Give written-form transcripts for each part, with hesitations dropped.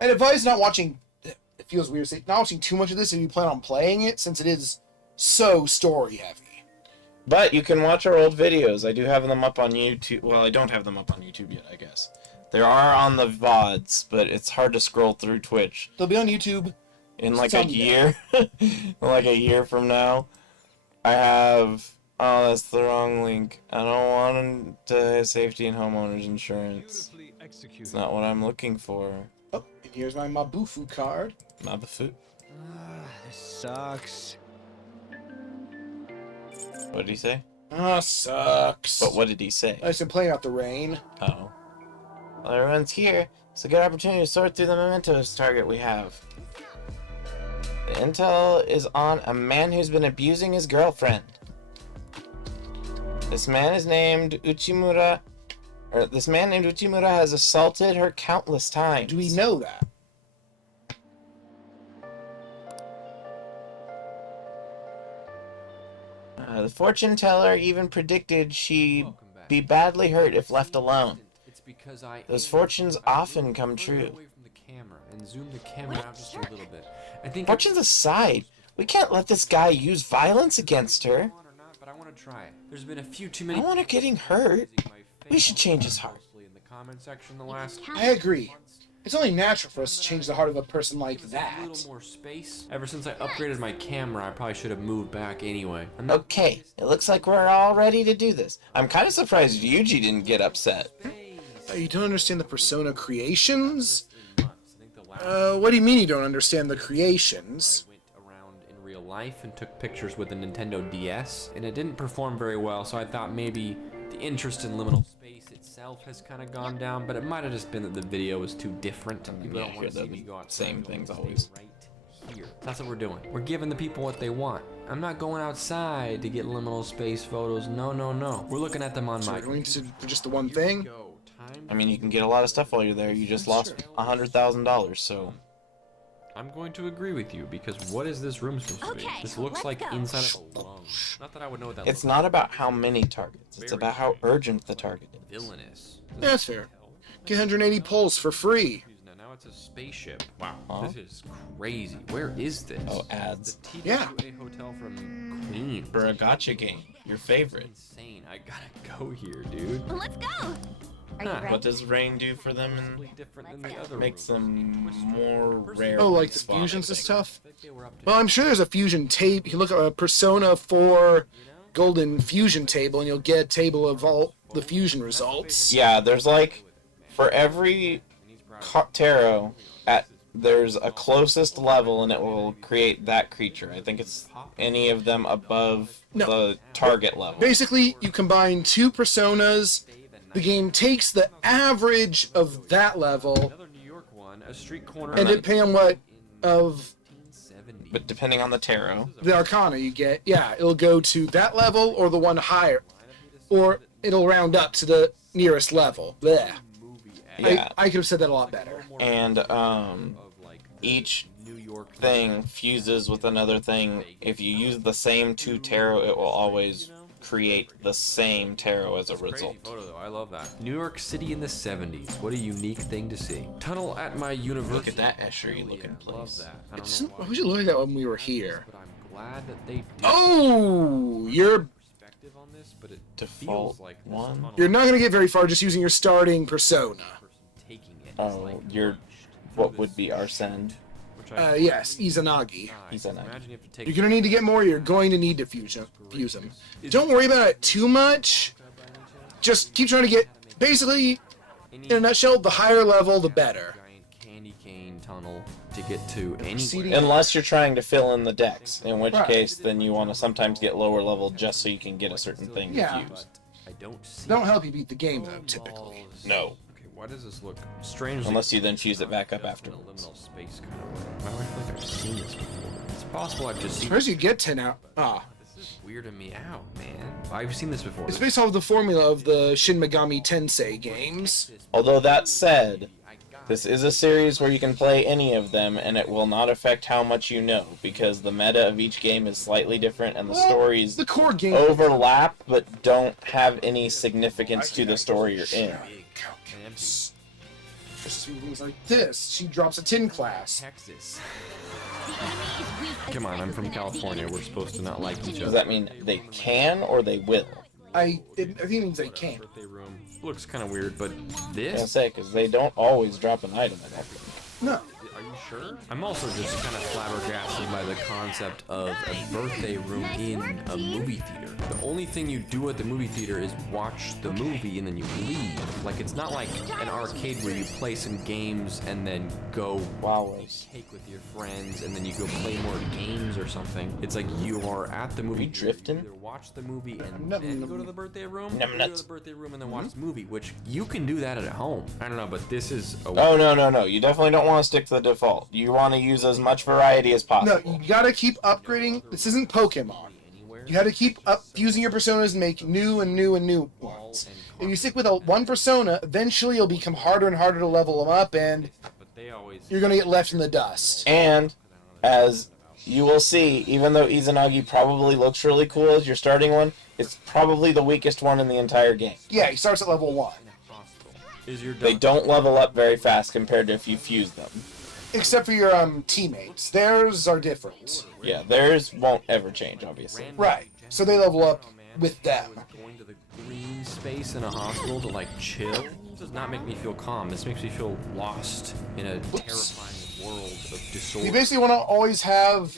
I'd advise not watching. It feels weird to say not watching too much of this if you plan on playing it, since it is so story heavy. But you can watch our old videos. I do have them up on YouTube. Well, I don't have them up on YouTube yet, I guess. They are on the VODs, but it's hard to scroll through Twitch. They'll be on YouTube In like someday. a year. Like a year from now. I have... Oh, that's the wrong link. I don't want to safety and homeowners insurance. It's not what I'm looking for. Oh, and here's my Mabufu card. Mabafu. This sucks. What did he say? Ah, sucks. But what did he say? I've been playing out the rain. Oh. Well, everyone's here. It's a good opportunity to sort through the mementos target we have. The intel is on a man who's been abusing his girlfriend. This man named Uchimura has assaulted her countless times. Do we know that? The fortune teller even predicted she'd be badly hurt if left alone. It's because I Those fortunes often come true. away from the camera and zoom the camera out just a little bit. I think Fortunes aside, we can't let this guy use violence against her. But I want to try it. There's been a few too I many. don't want her getting hurt. We should change his heart. In the comment section the last I agree. It's only natural for us to change the heart of a person like a that. little more space. Ever since I upgraded my camera, I probably should have moved back anyway. I'm not Okay, it looks like we're all ready to do this. I'm kind of surprised Yuji didn't get upset. You don't understand the Persona creations? I think the last What do you mean you don't understand the creations? I went around in real life and took pictures with the Nintendo DS, and it didn't perform very well, so I thought maybe the interest in liminal space itself has kind of gone down, but it might have just been that the video was too different. People Yeah, don't want to they're see the me go outside. same They things wanna always. stay right here. That's what we're doing. We're giving the people what they want. I'm not going outside to get liminal space photos. No, no, no. We're looking at them on So my we're going to for just the one thing? go. Time I mean, you can get a lot of stuff while you're there. You just lost $100,000, so... I'm going to agree with you, because what is this room supposed to be? Okay, This looks let's like go. inside of a lung. Not that I would know what that It's looks not about how many targets. It's about how urgent the target like. is. Villainous. Yeah, that's fair. Get 180 pulls for free. Now it's a spaceship. Wow, Huh? this is crazy. Where is this? Oh, ads. The TWA Yeah. hotel from Queens. For a gotcha game. Your favorite. Insane. I gotta go here, dude. Let's go. Are you Huh. ready? What does rain do for them Totally and different than the other makes rooms. them more rare? Oh, like to the spawn, fusions I and think. stuff? I think they were up to Well, I'm sure there's a fusion tape. You can look at a Persona 4 Golden Fusion table, and you'll get a table of all the fusion results. Yeah, there's like... For every tarot, there's a closest level and it will create that creature. I think it's any of them above No. the target level. Basically, you combine two Personas. The game takes the average of that level, another New York one, a street corner. and depending on what of 1970. But depending on the tarot. the Arcana you get, yeah, it'll go to that level or the one higher, or it'll round up to the nearest level. Blech. Yeah. I could have said that a lot better. And Of like each New York thing fuses with another thing. If you use the same two tarot, it will always create the same tarot as a Crazy result. photo though. I love that. New York City in the 70s. What a unique thing to see. Tunnel at my university. Look at that Escher looking Love place. that. I don't It's, know I why, wish you looked at that when we were here. but I'm glad that they did Oh, you're perspective on this, but it Default feels like this one? tunnel you're not gonna get very far just using your starting Persona. person taking it. Oh, you're what would be Arsene. Which I Yes, Izanagi. He's an imagine you have to take You're gonna need to get more. You're going to need to fuse them. Don't worry about it too much. Just keep trying to get. Basically, in a nutshell, the higher level, the better. giant candy cane tunnel to get to Proceeding- anywhere. Unless you're trying to fill in the decks, in which Right. case then you want to sometimes get lower level just so you can get a certain thing Yeah. fused. I don't see. Don't help you beat the game though, typically. walls. No. Okay, why does this look strange? Unless you then fuse it back up In a afterwards. liminal space kind of way. Why do I feel like I've seen this before? It's possible I've just seen. First, you get 10 out. This is weirding me out, man. I've seen this before. It's based off of the formula of the Shin Megami Tensei games. Although that said, this is a series where you can play any of them and it will not affect how much you know, because the meta of each game is slightly different and the Well, stories The core game. overlap but don't have any significance to the story you're in. just things like this. She drops a tin class. Texas. Come on, I'm from California. We're supposed to not like each Does other. that mean they can or they will? I think it means they can't. Birthday room looks kind of weird, but I was gonna this. say, because they don't always drop an item in it. No. Are you sure? I'm also just kind of flabbergasted by the concept of a birthday room in a movie theater. The only thing you do at the movie theater is watch the movie and then you leave. Like, it's not like an arcade where you play some games and then go Flowers. cake with your friends and then you go play more games or something. It's like you are at the movie. We drifting? Either watch the movie and Num- then num- go to the birthday room, Num or go to nuts. the birthday room and then watch the movie, which you can do that at home. I don't know, but this is a Oh, no. You definitely don't want to stick to the default. You want to use as much variety as No, possible. you gotta keep upgrading. This isn't Pokemon. You gotta keep up fusing your personas and make new and new and new ones. If you stick with one persona, eventually it'll become harder and harder to level them up, and but they always you're gonna get left in the dust. And, as you will see, even though Izanagi probably looks really cool as your starting one, it's probably the weakest one in the entire game. Yeah, he starts at level 1. is your They don't level up very fast compared to if you fuse them. Except for your teammates. Theirs are different. Yeah, theirs won't ever change, obviously. Right. So they level up with them. Going to the green space in a hospital to like chill does not make me feel calm. This makes me feel lost in a terrifying world of disorder. You basically want to always have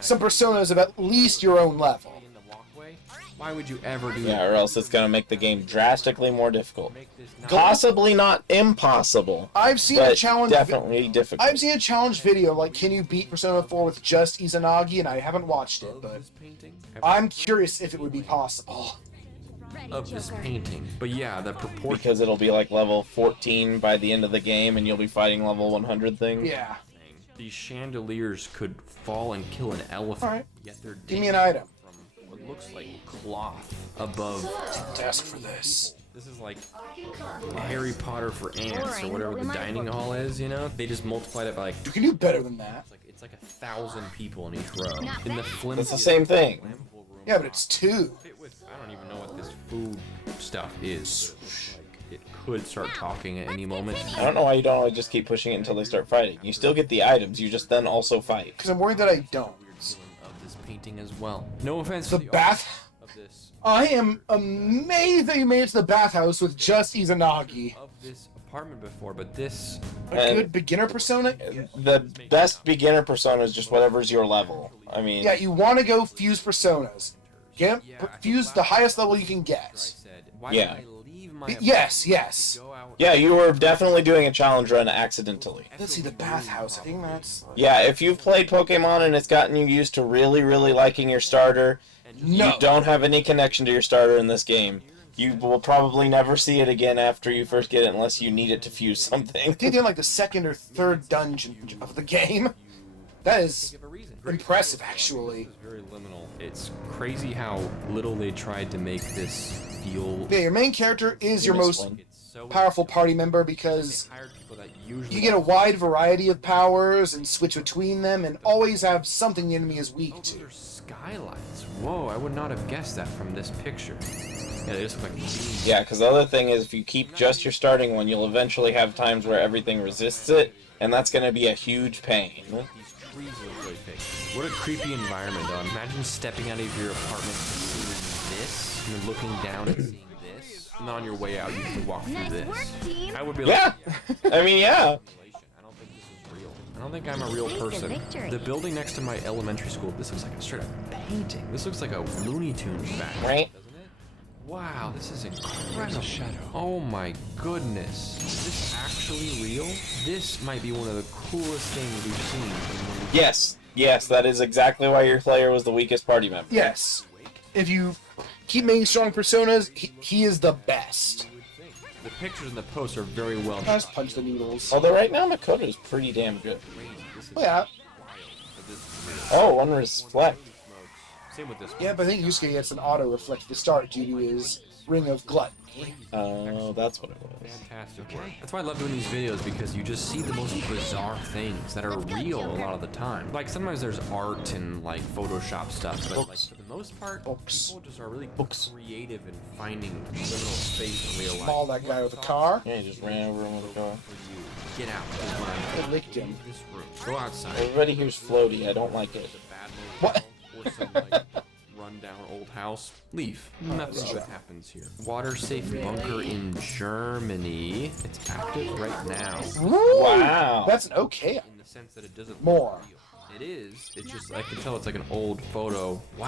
some personas of at least your own level. In the walkway? Why would you ever do Yeah, that? or else it's going to make the game drastically more difficult. Make this not Possibly not impossible, I've seen a but challenge. definitely difficult. I've seen a challenge video like, can you beat Persona 4 with just Izanagi, and I haven't watched it, but this painting. I'm curious if it would be possible. Of this painting. But yeah, the proportion. Because it'll be like level 14 by the end of the game, and you'll be fighting level 100 things. Yeah. These chandeliers could fall and kill an elephant. Alright. Yet they're Give me an item. from what looks like cloth above. Ask for this. This is like Harry Potter for ants or whatever the dining hall is, you know? They just multiplied it by like You can do better than that. it's like 1,000 people in each row. In the flimsy It's the same thing. flammable room. Yeah, but it's 2. Fit with, I don't even know what this food stuff is. But it looks like it could start talking at any moment. I don't know why you don't always just keep pushing it until they start fighting. You still get the items, you just then also fight. Because I'm worried that I don't. Of this painting as well. No offense The to the bath. art of this I am amazed that you made it to the bathhouse with just Izanagi. of this apartment before, but this A And- good beginner persona? The best beginner persona is just whatever's your level. I mean, Yeah, you want to go fuse personas. Get Yeah, I think fuse the highest level you can get. said, why Yeah. did I leave my Yes, apartment yes. to go out yeah, you were definitely doing a challenge run accidentally. Let's see the bathhouse. I think that's Yeah, if you've played Pokemon and it's gotten you used to really, really liking your starter, no. you don't have any connection to your starter in this game. You will probably never see it again after you first get it unless you need it to fuse something. I think they're in like the second or third dungeon of the game. That is give a reason. impressive, actually. It's very liminal. It's crazy how little they tried to make this feel. Yeah, your main character is your missed most one. It's so powerful party member because They hired people that usually you get a wide variety of powers and switch between them and always have something the enemy is weak Those to. are skylights. Whoa, I would not have guessed that from this picture. Yeah, they just look like beams. Yeah, because the other thing is if you keep just your starting one, you'll eventually have times where everything resists it, and that's going to be a huge pain. These trees look really fake. What a creepy environment, though. Imagine stepping out of your apartment and seeing this, and then looking down and seeing this, and then on your way out you can walk through this. I would be like, Yeah, I mean, yeah. I don't think this is real. I don't think I'm a real person. victory. The building next to my elementary school, this looks like a straight up painting. This looks like a Looney Tunes back, Right. doesn't it? Wow, this is incredible. Oh my goodness. Is this actually real? This might be one of the coolest things we've seen in one of Yes, that is exactly why your player was the weakest party member. Yes. If you keep making strong personas, he is the best. the pictures and the posts are very well I done. just punch the needles. Although right now Makoto's pretty damn good. Oh, yeah. Oh, one reflect. Same with this one. Yeah, but I think Yusuke gets an auto reflect to start due to his Ring of Gluttony. Oh, that's what it was. Fantastic work. That's why I love doing these videos, because you just see the most bizarre things that are real a lot of the time. Like sometimes there's art and like Photoshop stuff, but like for the most part, Books. people just are really Books. creative in finding liminal space in real life. Maul that guy with a car. Yeah, he just ran over him with a car. For you. Get out. Is what I'm I telling licked you. him. Leave this room. Go outside. Everybody here's floaty. I don't like it. What? Or some like rundown old house. Leave. Nothing right. good happens here. Water safe bunker in Germany. It's active right now. Woo! Wow. That's an okay. In the sense that it doesn't More. look real. It is. It's just I can tell it's like an old photo. Wow.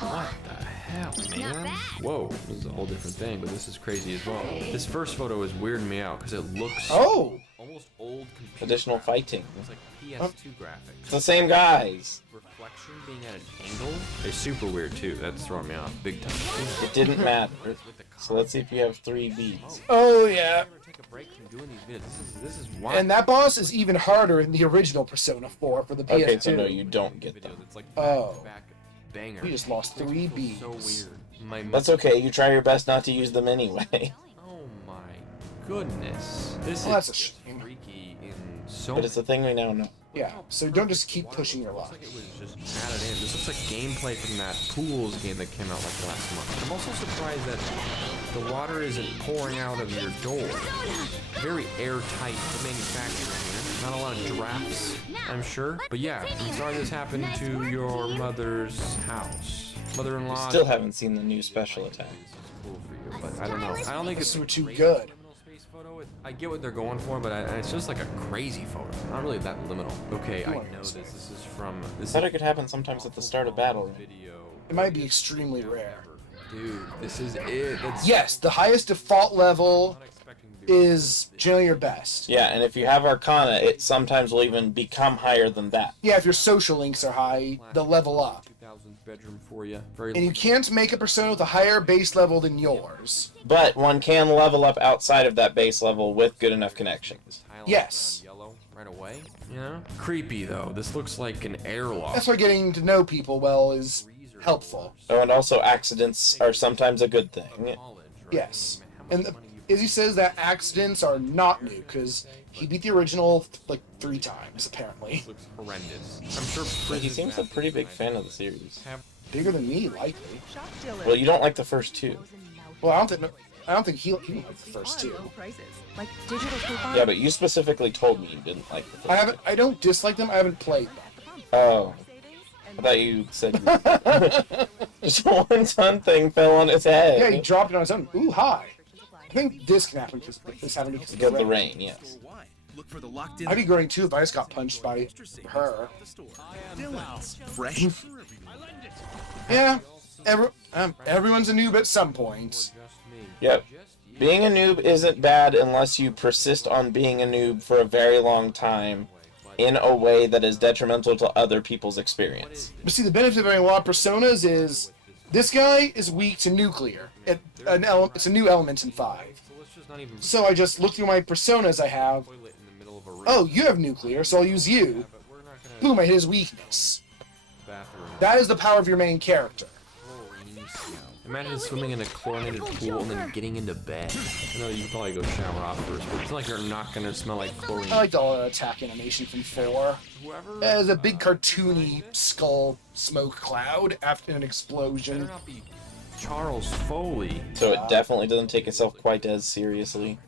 What the hell, man? Whoa. This is a whole different thing, but this is crazy as well. This first photo is weirding me out because it looks Oh! almost old computer. Additional fighting. It's like PS2 graphics. It's the same guys. Reflection being at an angle. They're super weird too. That's throwing me off big time. It didn't matter. So let's see if you have 3 beads. Oh, yeah. Never take a break from doing these videos. This is wild. And that boss is even harder in the original Persona 4 for the PS2. Okay, so no, you don't get them. videos. It's like Oh. back banger. We just lost 3 So beads. weird. My That's okay. You try your best not to use them anyway. Oh my goodness. This Well, is that's a just shame. freaky in so But it's a thing we now know. Yeah, so don't just keep pushing your luck. Looks like it was just added in. This looks like gameplay from that Pools game that came out like last month. I'm also surprised that the water isn't pouring out of your door. Very airtight manufacturing here. Not a lot of drafts, I'm sure. But yeah, I'm sorry this happened to your mother's house. Mother-in-law. Still haven't seen the new special attack. This is cool for you, but I don't know. I don't think This it's were too great good. liminal space photo. I get what they're going for, but it's just like a crazy photo. Not really that liminal. Okay, I know this. This is from. I This thought is it could happen sometimes at the start of battle. video. It might be extremely rare. Dude, this is it. It's Yes, the highest default level not expecting to be is generally your best. Yeah, and if you have Arcana, it sometimes will even become higher than that. Yeah, if your social links are high, they'll level up. 2000s bedroom for you. Very. And you can't make a persona with a higher base level than yours. But one can level up outside of that base level with good enough connections. Yes. Yellow right away. You know? Creepy though. This looks like an airlock. That's why getting to know people well is helpful. Oh, and also accidents are sometimes a good thing. College, right? Yes. How And much money you Izzy says that accidents are not new, because he beat the original like 3 times, apparently. looks horrendous. I'm sure But he prison seems a pretty big fan of the series. have Bigger than me, likely. Well, you don't like the first 2. Well, I don't think he liked the first 2. Like digital coupon. Yeah, but you specifically told me you didn't like the first I don't dislike them. I haven't played them. 2. Oh. I thought you said you just one ton thing fell on his head. Yeah, he dropped it on his own. Ooh, hi. I think this can happen because this happened because Because of the rain, yes. Look for the locked in I'd be growing too if I just got punched by her. fresh. Yeah, everyone's a noob at some point. just me. Yep. Being a noob isn't bad unless you persist on being a noob for a very long time in a way that is detrimental to other people's experience. But see, the benefit of having a lot of personas is this guy is weak to nuclear. It's a new element in 5. So let's just not even So I just look through my personas I have. toilet in the middle of a room. Oh, you have nuclear, so I'll use you. But we're not gonna Boom, I hit his weakness. bathroom. That is the power of your main character. Imagine swimming in a chlorinated pool and then getting into bed. I know you can probably go shower off first, but it's not like you're not gonna smell like chlorine. I liked all the attack animation from 4. Whoever. There's a big cartoony skull smoke cloud after an Better explosion. not be Charles Foley. So it definitely doesn't take itself quite as seriously.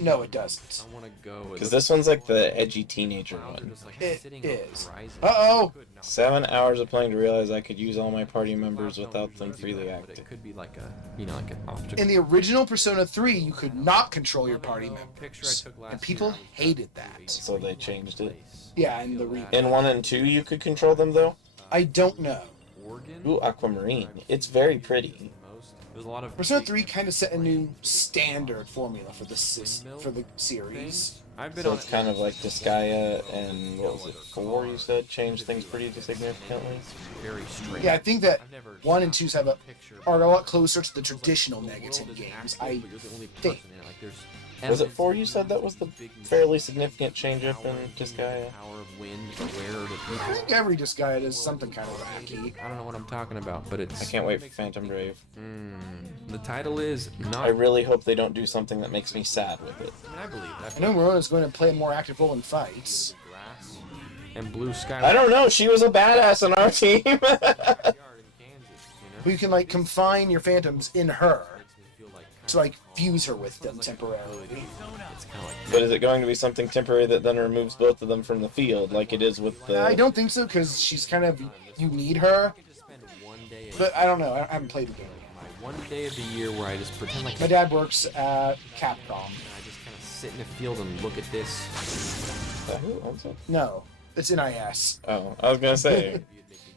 No, it doesn't. I want to go. Because this one's like the edgy teenager Clouds are one. just, like, It sitting on the is. horizon. Uh-oh. Could not 7 hours of playing to realize I could use all my party Clouds members don't without them usually do freely that, but acting. It could be like a, like an optical. In the original Persona 3, you could not control your party Picture I members. took last And people year, I was hated that. So they changed it. Yeah, in the remake. In 1 and 2 you could control them though? I don't know. Oregon. Ooh, aquamarine. It's very pretty. Most. There's a lot of Persona big 3 kind of set a new standard formula for the series. things. I've been So on it's kind of like Disgaea and what was it, 4 you said? Changed things pretty significantly? very strange. Yeah, I think that I've never 1 and 2 have picture are a lot closer to the traditional the world Megaton is games. active, I but you're the only think. person in it. Like, there's Was it elements 4 of you said that was the big fairly significant change up in power, Disgaea? Power of wind, aware of the I people. think every Disgaea does something kind of wacky. I don't know what I'm talking about, but it's. I can't wait for Phantom Brave. The title is not. I really hope they don't do something that makes me sad with it. I believe that. I know Morona's going to play a more active role in fights. Grass and blue sky. I don't know, she was a badass on our team! Yard in Kansas, you know? But you can like confine your phantoms in her. Makes me feel like to like fuse her with them temporarily. It's kind of like But is it going to be something temporary that then removes both of them from the field, like it is with the... I don't think so, because she's kind of, you need her, spend one day. but I don't know, I haven't played the game. My one day of the year where I just pretend like My dad works at Capcom. I just kind of sit in a field and look at this. Who owns it? No, it's NIS. Oh, I was gonna say.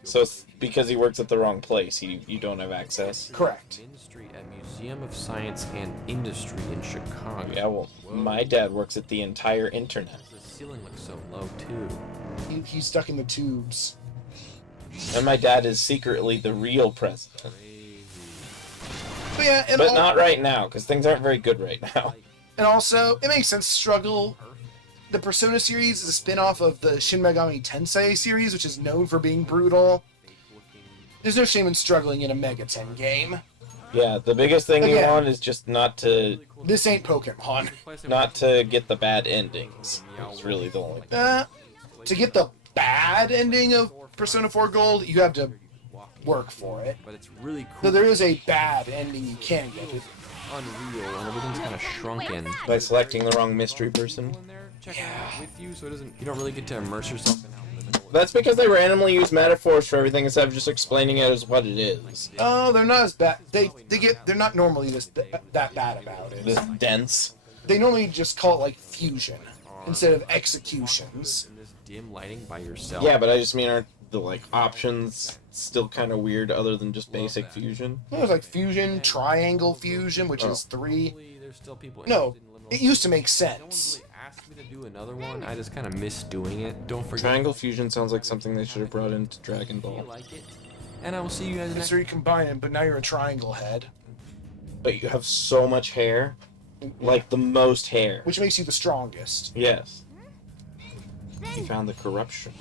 So it's because he works at the wrong place, you don't have access. Correct. Main Street at Museum of Science and Industry in Chicago. Yeah, well, my dad works at the entire internet. The ceiling looks so low too. He's stuck in the tubes. And my dad is secretly the real president. But yeah, and, But not right now, because things aren't very good right now. and also, it makes sense to struggle. The Persona series is a spin-off of the Shin Megami Tensei series, which is known for being brutal. There's no shame in struggling in a Mega 10 game. Yeah, the biggest thing you Again. want is just not to This ain't Pokemon. get the bad endings. It's really the only thing. To get the bad ending of Persona 4 Gold, you have to work for it. But it's really So cool. there is a bad ending you can get. It's unreal and everything's kind of shrunken. By selecting the wrong mystery person. In there, checking out with you, so it doesn't. You don't really get to immerse yourself in how liminal. That's because they randomly use metaphors for everything instead of just explaining it as what it is. Oh, they're not as bad. They're not normally that bad about it. This dense. They normally just call it like fusion instead of executions. In this dim lighting by yourself. Yeah, but I just mean, aren't the like options still kind of weird other than just basic fusion? There's like fusion, triangle fusion, which is 3. There's still people No, interested in liminal. it used to make No one sense. really asked me to do another one. I just kind of miss doing it. Don't forget. Triangle fusion sounds like something they should have brought into Dragon If you Ball. like it. And I will see you guys It's next. where you combine it, but now you're a triangle head, But you have so much hair. Like the most hair. which makes you the strongest. Yes. You found the corruption.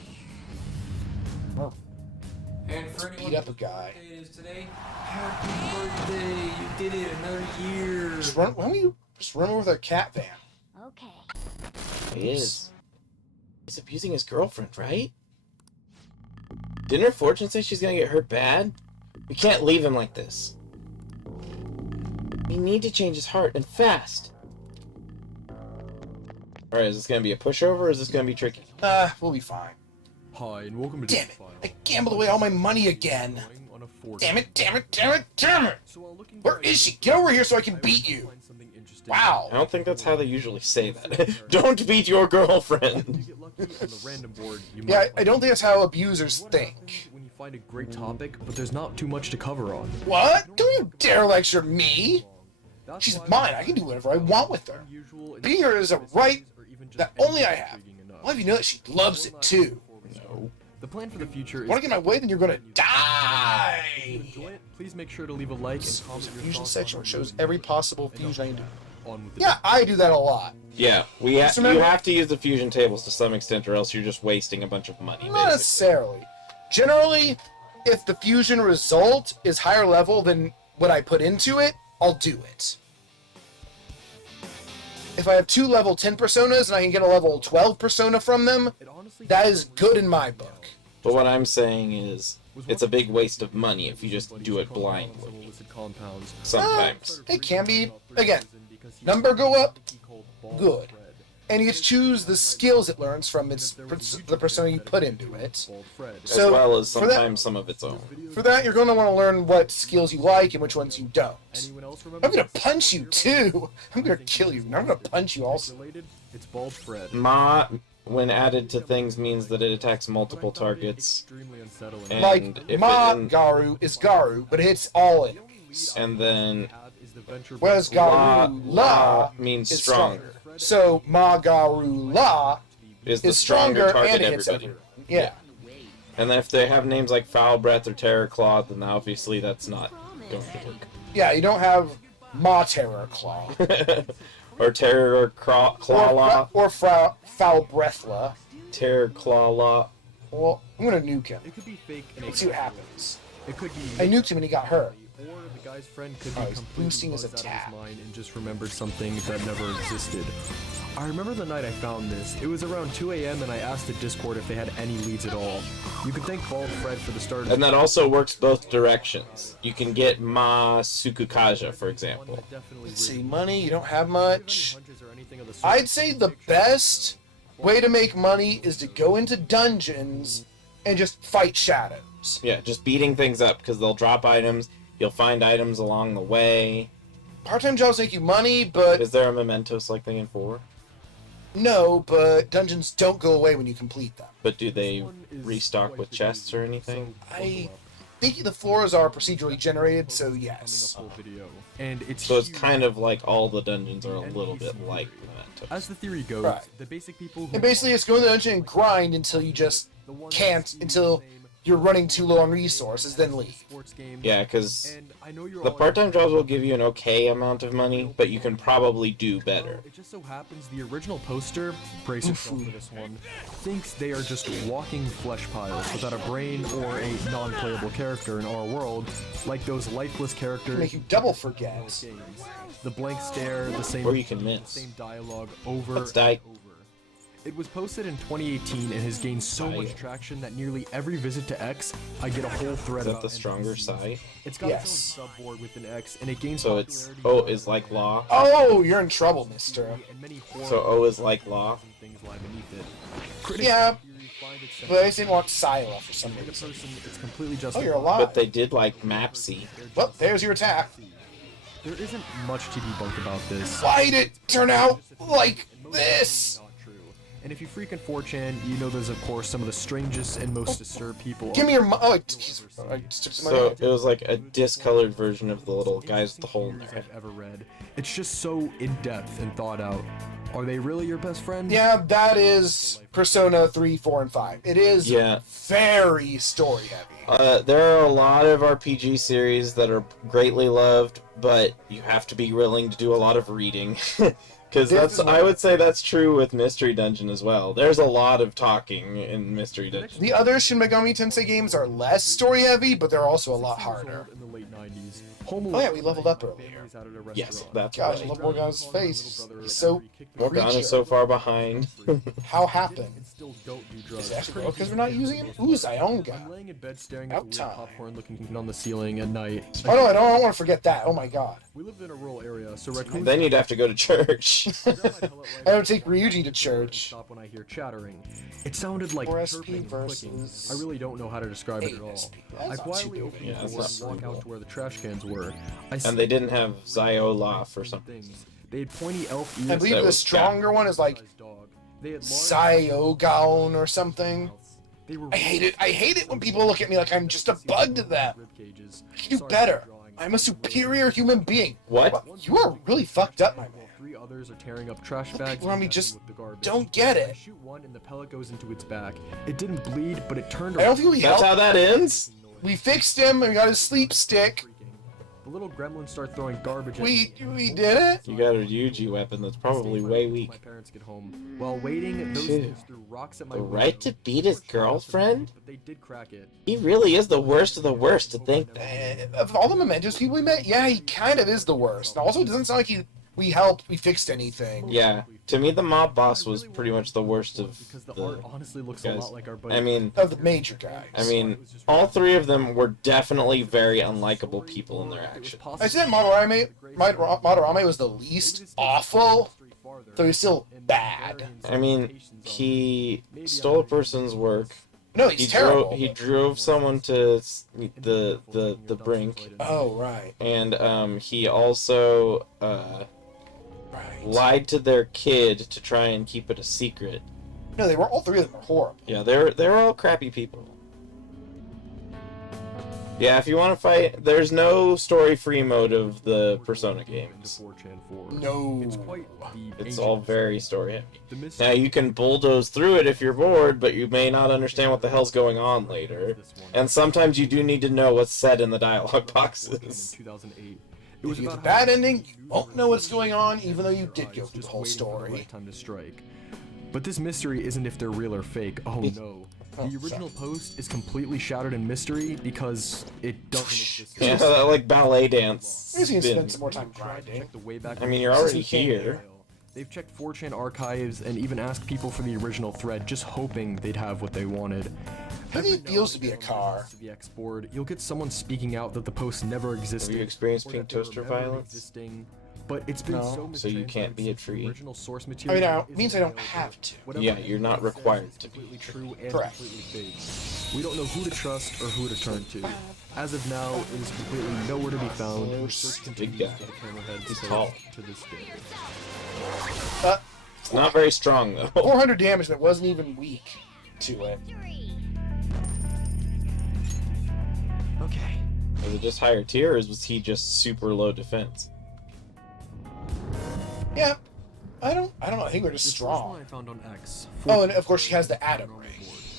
And for Beat anyone up a guy. whose birthday it is today, happy birthday! You did it, another year. Just run. Why don't you just run over with a cat van? Okay. He is. He's abusing his girlfriend, right? Didn't her fortune say she's gonna get hurt bad? We can't leave him like this. We need to change his heart, and fast. Alright, is this gonna be a pushover, or is this gonna be tricky? We'll be fine. Hi, and welcome to Damn this it! file. I gambled away all my money again. On a fortune. Damn it! Damn it! Damn it! Damn it! So while looking Where for is she? ideas, Get over here so I I can was beat able to you. find something interesting. Wow. I don't think that's how they usually say that. Don't beat your You girlfriend! get lucky on the random board. You Yeah, might I don't think that's how abusers What think. happens when you find a great topic, but there's not too much to cover on. What? Don't you dare lecture me! That's She's why mine. I can do whatever I want with her. unusual and Being her is a right or even just that only I anything have. intriguing enough. I'll have you know that she loves it too. No. The plan for the future is Want to get in my way, then you're gonna If you die! enjoy it, please make sure to leave a like and There's comment a your fusion thoughts section on which the shows video. every possible And fusion I can do. on with the Yeah, I do that a lot. Yeah, Just you remember- have to use the fusion tables to some extent, or else you're just wasting a bunch of money, Not basically. necessarily. Generally, if the fusion result is higher level than what I put into it, I'll do it. If I have 2 level 10 personas and I can get a level 12 persona from them, It honestly that is good in my book. But what I'm saying is, it's a big waste of money if you just do it blindly. Sometimes. It can be. Again, number go up, good. And you get to choose the skills it learns from the persona you put into it. As So, well as for that- sometimes some of its own. For that, you're going to want to learn what skills you like and which ones you don't. Anyone else remember I'm going to this? punch you too! I'm going to kill you, and I'm going to punch you also. Related, it's Bald Fred. Ma, when added to things, means that it attacks multiple targets. Extremely unsettling. And Like, if Ma it didn't- Garu is Garu, but it hits all enemies. And then Whereas La, Garu La La means is stronger. So Ma Garu La Is the is stronger stronger target and it hits everybody. everyone. Yeah. And if they have names like Foul Breath or Terror Claw, then obviously that's not going to work. Yeah, you don't have Ma Terror Claw. Or Terror Claw Law. Or Foul Breathla. Terror Claw Law. Well, I'm going to nuke him. It could be fake. And Let's see what happens. It could be. I nuked him and he got hurt. Or the guy's friend could Oh, be he's completely boosting his buzzed out of attack. his mind and just remembered something that never existed. I remember the night I found this. It was around 2 a.m. and I asked the Discord if they had any leads at all. You can thank Bald Fred for the start of And that also works both directions. You can get Ma Sukukaja, for example. Let's see, money, you don't have much. I'd say the best way to make money is to go into dungeons and just fight shadows. Yeah, just beating things up, because they'll drop items. You'll find items along the way. Part-time jobs make you money, but Is there a Mementos-like thing in 4? no, but dungeons don't go away when you complete them. But do they restock with chests or anything? I think the floors are procedurally generated, so yes. And it's So it's huge. kind of like all the dungeons are a little bit like Mementos. As the theory goes, Right. the basic people who And basically, it's go in the dungeon and grind until you just can't, until you're running too low on resources, then leave. sports games, Yeah, because and I know you're the all part-time jobs will give you an okay amount of money, but you can probably do better. It just so happens the original poster, brace yourself for this one, thinks they are just walking flesh piles without a brain or a non-playable character in our world, like those lifeless characters. Make you double forget. games. The blank stare, the same Or you can miss. same dialogue over Let's die. and over. It was posted in 2018 and has gained so much traction that nearly every visit to X, I get a whole thread Is that about the stronger NPCs. side? It's got Yes. its own subboard within X, and it gains So it's popularity O is like law. Oh, you're in trouble, mister. and many So O is like law. things lie beneath it. Critics Yeah, of the theory find it but I just didn't want Scylla for some the reason. person, it's completely Oh, justified. you're alive. But they did like Mapsy. Well, there's your attack. There isn't much to debunk about this. Why did it turn out like this? Not true. And if you frequent 4chan, you know there's of course some of the strangest and most disturbed people. Give me your oh, I just took some So money. it was like a discolored version of the little guys with the hole in their head. I've ever read. It's just so in depth and thought out. Are they really your best friend? Yeah, that is Persona 3, 4, and 5. It is Yeah. very story heavy. There are a lot of RPG series that are greatly loved, but you have to be willing to do a lot of reading. Because I would say that's true with Mystery Dungeon as well. There's a lot of talking in Mystery Dungeon. The other Shin Megami Tensei games are less story heavy, but they're also a lot harder. In the late 90s. Home Oh yeah, we leveled up earlier. families out at a Yes, restaurant. that's Gosh, I right. love Morgana's face. He's so Morgana creature. is so far behind. How happened? And still don't do drugs. Is it actually because we're not using him? Ooh, Zionga. I'm laying in bed staring at the weird Outtime. popcorn looking on the ceiling at night. Oh no, I don't want to forget that. Oh my god. We lived in a rural area, so raccoons. Then you'd have to go to church. I don't take Ryuji to church. Stop when I hear chattering. It sounded like 4 chirping and SP clicking. versus I really don't know how to describe it at 8 all. SP. I That's not too quietly big. opened Yeah, the that's door not and walk brutal. out to where the trash cans were. And they didn't have Ziola or something. things. They had pointy elf ears. I believe That the was stronger one is like sized dog. They had large Siogaon or something. mouths. They were I hate it. I hate it when people look at me like I'm just a bug to them. rib cages. I can do Sorry better. for drawing. I'm a superior human being. What? Wow, you are really fucked up, my man. While three others are tearing up trash The bags. people around me and just with the garbage. don't get I it. shoot one and the pellet goes into its back. It didn't bleed, but it turned I don't think we That's how helped. that ends? We fixed him and we got his sleep stick. The little gremlins start throwing garbage at We did it. You got a Yuji weapon that's probably way My weak. parents get home. While waiting, those Shit. things threw rocks at my The window. right to beat his girlfriend? But they did crack it. He really is the worst of the worst to think that. Of all the Mementos people we met, yeah, he kind of is the worst. And also, it doesn't sound like we helped, we fixed anything. Yeah, to me the mob boss was pretty much the worst of Because the art the honestly looks a guys. lot like our buddy. I mean, Of the major guys. all three of them were definitely very unlikable people in their actions. I said Madarame was the least awful, though he's still bad. I mean, he stole a person's work. No, he's terrible. He drove someone to the brink, Oh, right. and he also Right. lied to their kid to try and keep it a secret. No, they were all three of them were horrible. Yeah, they're all crappy people. Yeah, if you want to fight, there's no story-free mode of the Persona games. No. It's quite the It's ancient all very story-heavy. The mystery Now you can bulldoze through it if you're bored, but you may not understand what the hell's going on later. And sometimes you do need to know what's said in the dialogue boxes. in 2008. It If was you get about the bad ending, you won't know what's going on, even though you did go through the whole waiting for the story. right time to strike. But this mystery isn't if they're real or fake. Oh no. The original post is completely shrouded in mystery because it doesn't exist. Yeah, that like ballet dance. He's gonna spin. spend some more time grinding. Check the Wayback I mean, you're already Since we came here. They've checked 4chan archives and even asked people for the original thread, just hoping they'd have what they wanted. How do it feels to be a car? To the X board, you'll get someone speaking out that the post never existed. Have you experienced or pink that they were toaster never violence? existing, but it's been No. so So you can't be a mistranslated since the tree? original source I material mean, it isn't means I don't available. have to. Whatever Yeah, you're not anyone says required is to be. completely true and Correct. completely fake. We don't know who to trust or who to turn to. As of now, it is completely nowhere to be found. and search Big continues guy. for the camerahead He's so tall. to this day. It's not very strong though. 400 damage that wasn't even weak to it. Okay. Was it just higher tier, or was he just super low defense? Yeah, I don't know. I think they're just This first one strong. I found on X. Oh, and of course she has the Atom Ray.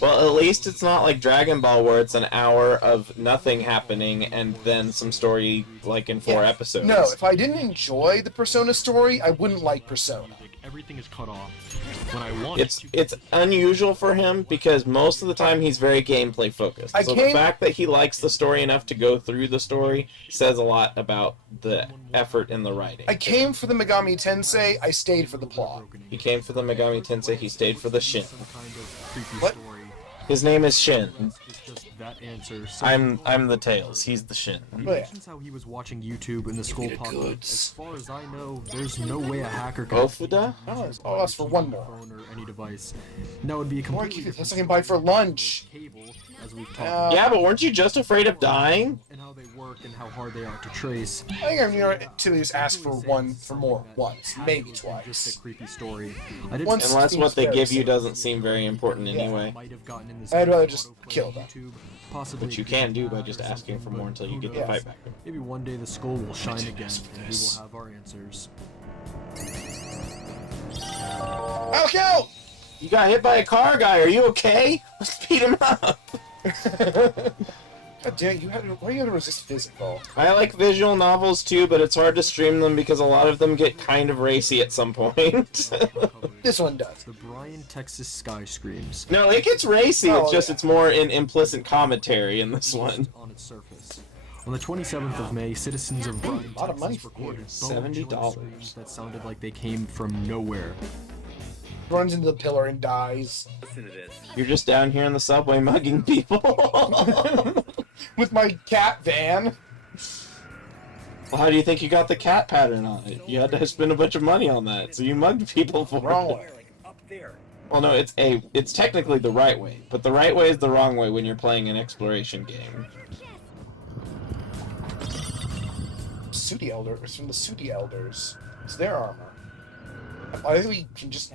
Well, at least it's not like Dragon Ball where it's an hour of nothing happening and then some story like in 4 Yeah. episodes. No, if I didn't enjoy the Persona story, I wouldn't like Persona. Everything is cut off. When I want It's unusual for him because most of the time he's very gameplay focused. I So the came- fact that he likes the story enough to go through the story says a lot about the effort in the writing. I came for the Megami Tensei, I stayed for the plot. He came for the Megami Tensei, he stayed for the Shin. some kind of creepy What? story. His name is Shin. It's just that answer. So I'm the Tails, he's the Shin. he Oh, yeah. mentions how he was watching YouTube and the skull the popped up. goods. As far as I know, there's no way a hacker can Ofuda? Oh, that's for one more. phone or any device. That would be a Or completely keep it, different that's I can buy for lunch. cable, as we've talked Yeah, but weren't you just afraid of dying? and how they work and how hard they are to trace. I think I'm gonna to just ask for more once, maybe Just twice. a creepy story. I did Once- Unless what they Seems give fair, you so- doesn't seem very important Yeah. anyway. might have gotten in this I'd rather game just autoplay kill on them. YouTube, possibly Which you because can do by of just that or asking for something, more but until who you get the knows? fight back. Maybe one day the skull will shine again, ask for and we this. will have our answers. Alco! You got hit by a car, guy. Are you okay? Let's beat him up. God damn, why do you have to resist physical? I like visual novels too, but it's hard to stream them because a lot of them get kind of racy at some point. This one does. The Bryan, Texas Sky Screams. No, it gets racy. Oh, It's just yeah. it's more in implicit commentary in this one. On its surface. On the 27th of May, citizens of Bryan, a lot of money Texas for you. recorded $70. bone-chilling screams that sounded like they came from nowhere. Runs into the pillar and dies. You're just down here in the subway mugging people. With my cat van. Well, how do you think you got the cat pattern on it? You had to spend a bunch of money on that, so you mugged people for Wrong it. way. Well, no, it's technically the right way, but the right way is the wrong way when you're playing an exploration game. Sooty Elder. It's from the Sooty Elders. It's their armor. I think we can just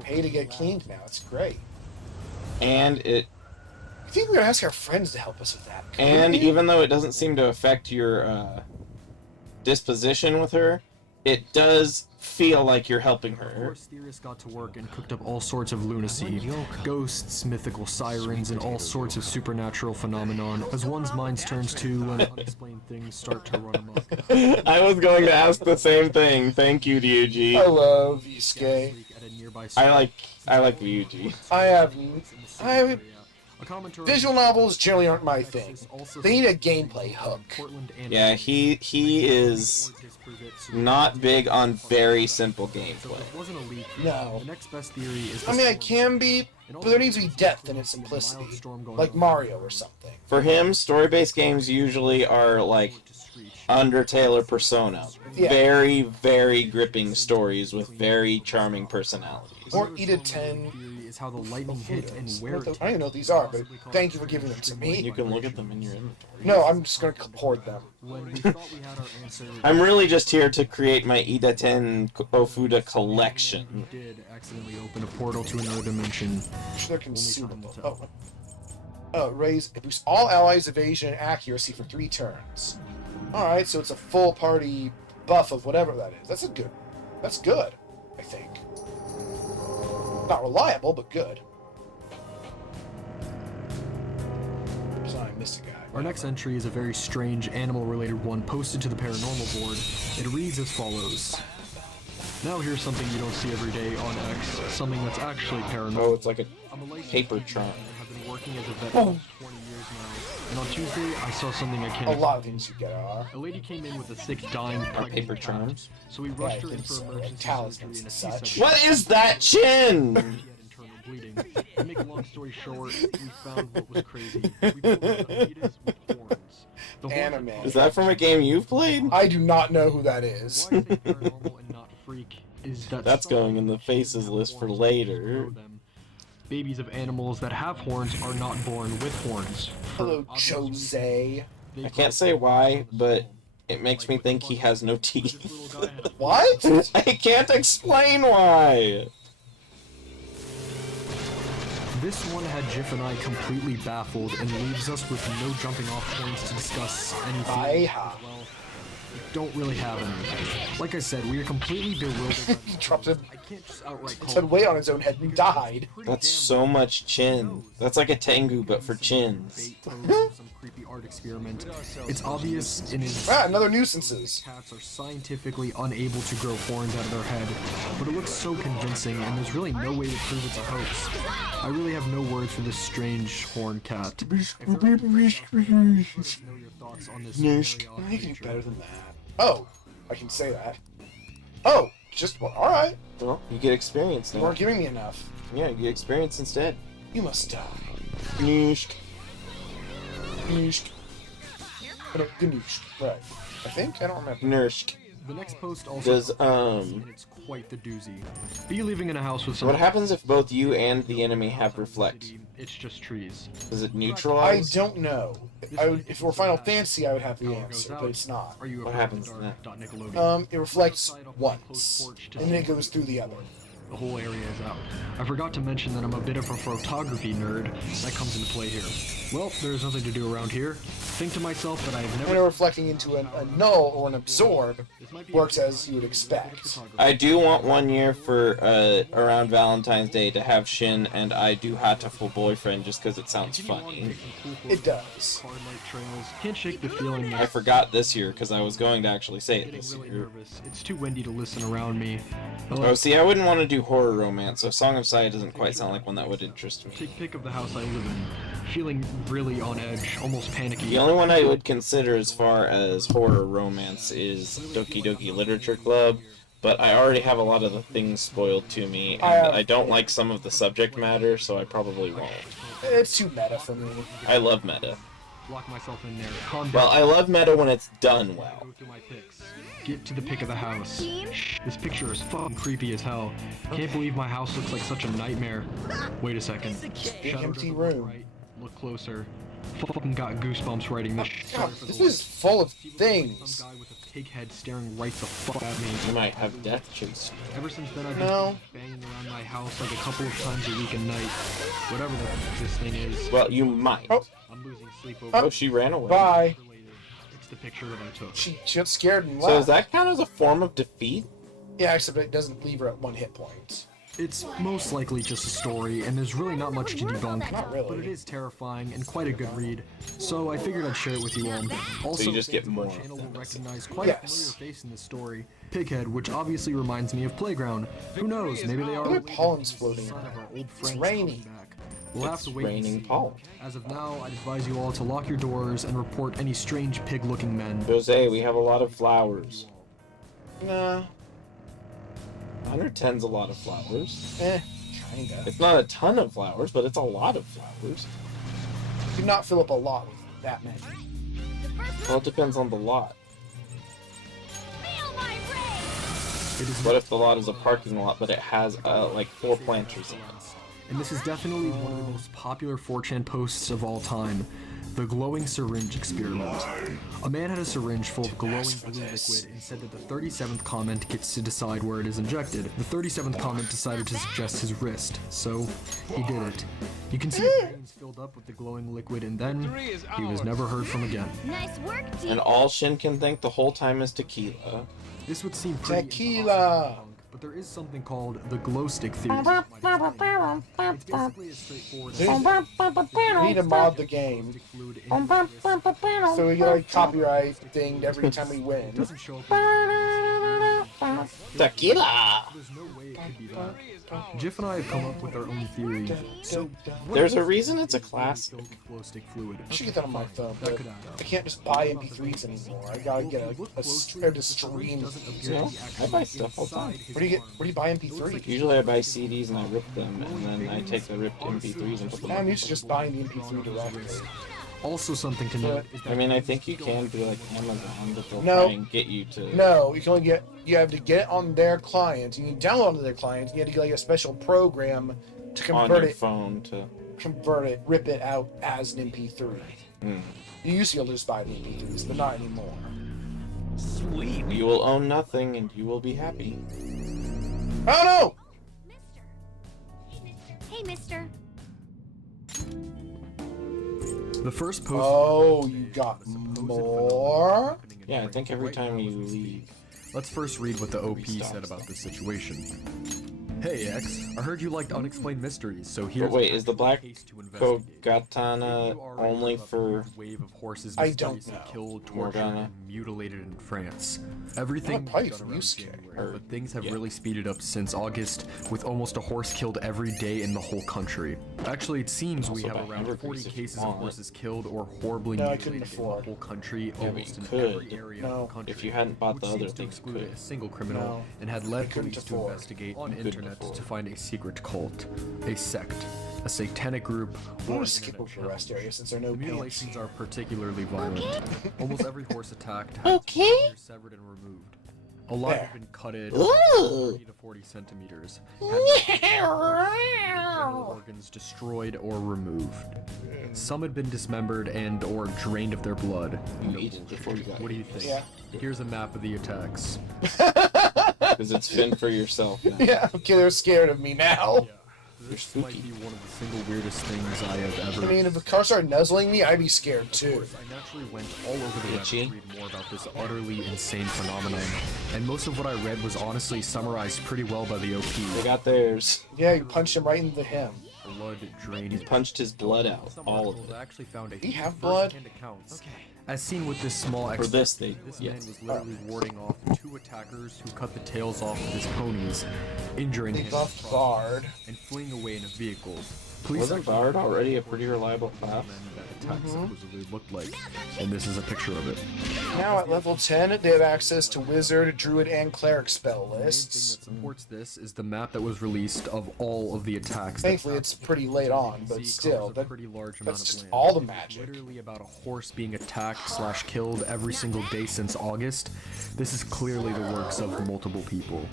pay to get cleaned now. It's great. And it I think we're gonna ask our friends to help us with that. Could And we? even though it doesn't seem to affect your disposition with her, it does feel like you're helping her. Horse theorists got to work and cooked up all sorts of lunacy. Ghosts, mythical sirens, and all sorts of supernatural phenomenon as one's mind turns to when unexplained things start to run amok. I was going to ask the same thing. Thank you, I Ryuji. love Yusuke. At a nearby I like Ryuji. I have A commenter visual novels generally aren't my thing. They need a gameplay hook. Portland and Yeah, he is not big on very simple gameplay. It wasn't a leak. No. The next best theory is I mean, I can be, but there needs to be depth in its simplicity, like Mario or something. For him, story-based games usually are like Undertale or Persona. Yeah. Very, very gripping stories with very charming personalities. Or Ida 10. theory is how the lightning hit and where What the- it I don't even know what these are, but thank you for giving them to me. You can look at them in your inventory. No, I'm just gonna hoard them. When we thought we had our answer, I'm really just here to create my Ida 10 Ofuda collection. we did accidentally open a portal to another dimension. They're consumable. Oh, it boosts all allies' evasion and accuracy for 3 turns. Alright, so it's a full party buff of whatever that is. That's good, I think. Not reliable, but good. Sorry, I missed a guy. Our next entry is a very strange animal-related one posted to the paranormal board. It reads as follows. Now here's something you don't see every day on X, something that's actually paranormal. Oh, it's like a I'm a licensed paper agent trunk. and have been working as a vet for almost 20 years now, and on Tuesday I saw something I can't A explain. lot of things you get are. A lady came in with a sick, dying, pregnant Paper cat, charms. so we Yeah, rushed I her in think for so, like emergency talismans surgery and a and such. C-section. What is that chin? She had internal bleeding. To make a long story short, we found what was crazy. We pulled out Adidas with horns. The horns Anime. had Is that from a game you've played? I do not know who that is. Why I say paranormal and not freak is that That's some going in the shouldn't faces have list for horns, later. grow them. Babies of animals that have horns are not born with horns. For Hello, obvious reasons, Jose. they I grow can't say from why, the but skull. it makes me Like, think what he the has no fuck? This teeth. little guy had a What? I can't explain why. This one had Jiff and I completely baffled and leaves us with no jumping off points to discuss anything. Hi-ha. Well, we don't really have any. Like I said, we are completely bewildered. He dropped a I can't just outright call said weight on his own head and died. That's so much chin. That's like a Tengu, but for chins. some creepy art experiment. It's obvious in his Ah, another nuisances. cats are scientifically unable to grow horns out of their head, but it looks so convincing, and there's really no way to prove it's a hoax. I really have no words for this strange horn cat. If there are any let us know your thoughts on this very odd I can do creature. better than that. Oh, I can say that. Oh, just well, all right. Well, you get experience You now. weren't giving me enough. Yeah, you get experience instead. You must die. Nooshk. Nooshk. No, Ganooshk. Right. I think? I don't remember. Nurshk. The next post also Does, and it's quite the doozy. Be living in a house with some What happens if both you and the enemy have reflect? It's just trees. Does it I neutralize? don't know. If it were Final Fantasy, I would have the answer, but it's not. Are you What happens to that? It reflects once, and then it goes through the other. The whole area is out. I forgot to mention that I'm a bit of a photography nerd. That comes into play here. Well, there's nothing to do around here. Think to myself that I've And never... reflecting into a null or an absorb works as you would expect. I do want 1 year for around Valentine's Day to have Shin and I do Hatoful boyfriend just because it sounds funny. It does. Card light trails. Can't shake the feeling that I forgot this year because I was going to actually say it getting this really year. nervous. It's too windy to listen around me. Oh, see, I wouldn't want to do horror romance, so Song of Sai doesn't quite sound like one that would interest me. Take pic of the house I live in. Feeling really on edge, almost panicky. The only one I would consider as far as horror romance is Doki Doki Literature Club, but I already have a lot of the things spoiled to me, and I don't like some of the subject matter, so I probably won't. It's too meta for me. I love meta. Lock myself in there. Calm down. Well, I love meta when it's done well. Go through my pics. Get to the pic of the house. This picture is fucking creepy as hell. Can't believe my house looks like such a nightmare. Wait a second. Shadow to empty the room. right. Look closer. Fucking got goosebumps writing this. God, this is full of things. Some guy with a pig head staring right the fuck at me. You might have death chase. Ever since then, I've No. been banging around my house like a couple of times a week and night. Whatever the fuck this thing is. Well, you might. Oh. I'm losing sleep over Oh, it. she ran away. Bye. It's the picture that I took. She got scared and So left. does that count as a form of defeat? Yeah, except it doesn't leave her at 1 hit point. It's most likely just a story, and there's really not much to debunk. Not really. But it is terrifying and quite a good read. So I figured I'd share it with you all. Also, you just get fans of our more of channel them, will recognize quite a Yes. familiar face in this story. Pighead, which obviously reminds me of Playground. Who knows? Maybe they are. Look at related. pollen's floating Son of around. our old It's friends raining. coming back. We'll have It's to wait and raining see. pollen. As of now, I'd advise you all to lock your doors and report any strange pig-looking men. Jose, we have a lot of flowers. Nah. 110's a lot of flowers. Kinda. It's not a ton of flowers, but it's a lot of flowers. You could not fill up a lot with that many. Well, it depends on the lot. It is What if the lot is a parking lot, but it has like 4 planters in it? and this is definitely one of the most popular 4chan posts of all time. The glowing syringe experiment. A man had a syringe full of glowing blue liquid and said that the 37th comment gets to decide where it is injected. The 37th comment decided to suggest his wrist, so he did it. You can see his veins filled up with the glowing liquid, and then he was never heard from again. Nice work, team. And all Shin can think the whole time is tequila. This would seem pretty Tequila. impossible to debunk, but there is something called the glow stick theory. It's basically as straightforward as We need to mod the game so we get like copyright thinged every time we win. It doesn't show up. Tequila! There's no way it could be that. Jiff and I have come up with our own theory. So, what There's if a reason it's a the classic. flow stick fluid? I should get that on my phone, That but could add up. I can't just buy MP3s anymore. I gotta get a stream. No, I buy stuff all the time. Where do you buy MP3? Usually I buy CDs and I rip them, and then I take the ripped MP3s and put them I'm on. used to just buying the MP3 directly. Also, something to note is that I mean, I think you can do like Amazon, but they'll No. try and get you to. No, you can only you have to get it on their client. You can download it onto their client. You have to get like a special program to On convert your it, phone to. rip it out as an MP3. Hmm. You used to be able to just buy the MP3s, but not anymore. You will own nothing and you will be happy. Oh no! Hey, mister. the first post. Oh, you got more? Yeah, I think every time you leave. Let's first read what the OP said about this situation. Hey X, I heard you liked unexplained mysteries, so here's But wait, a is the black case to investigate. Kogatana You already only heard about for. the wave of horses I don't mysteriously know. killed, tortured, Morgana? and mutilated in France. Everything probably was done from around Yusuke. January, but things have Yeah. really speeded up since August, with almost a horse killed every day in the whole country. Actually, it seems we Also have buy around Evergrease 40 if you cases of want. horses killed or horribly No, I couldn't mutilated in the afford. whole country, but almost you in could. every area No. of the country. If you hadn't bought which the other seems to things, you exclude could. a single criminal No. and had led couldn't police to afford. investigate on Couldn't internet afford. to find a secret cult, a sect, a satanic group, I'm or gonna an skip internet over the rest challenge. area since there are no The pants. mutilations are particularly violent. Almost every horse attacked had its Okay. ear severed and removed. A lot There. had been cutted Ooh. 30 to 40 centimeters. Had genital organs destroyed or removed. Some had been dismembered and or drained of their blood. You eat it before you got What do you think? Yeah. Here's a map of the attacks. Because it's fin for yourself now. Yeah, okay, they're scared of me now. This might be one of the single weirdest things I have ever. I mean, if a car started nuzzling me, I'd be scared too. I naturally went all over the web to Itchy? read more about this utterly insane phenomenon, and most of what I read was honestly summarized pretty well by the OP. They got theirs. Yeah, you punched him right into the hem. Blood drained. He punched his blood out. Some All of articles it. actually found a he have few blood? first-hand accounts. As seen with this small For excerpt, this, they. this man Yes. was literally warding off two attackers who cut the tails off of his ponies, injuring They him buffed Bard. and fleeing away in a vehicle. Police Wasn't actually Bard found already a reports pretty of reliable the cop? men that attack supposedly looked like, and this is a picture of it. Now at level 10, they have access to Wizard, Druid, and Cleric spell The main thing lists. that supports this is the map that was released of all of the attacks. Thankfully, it's pretty late on, but still, a pretty large amount that's of just land. all the magic. Literally about a horse being attacked / killed every single day since August. This is clearly the works of multiple people.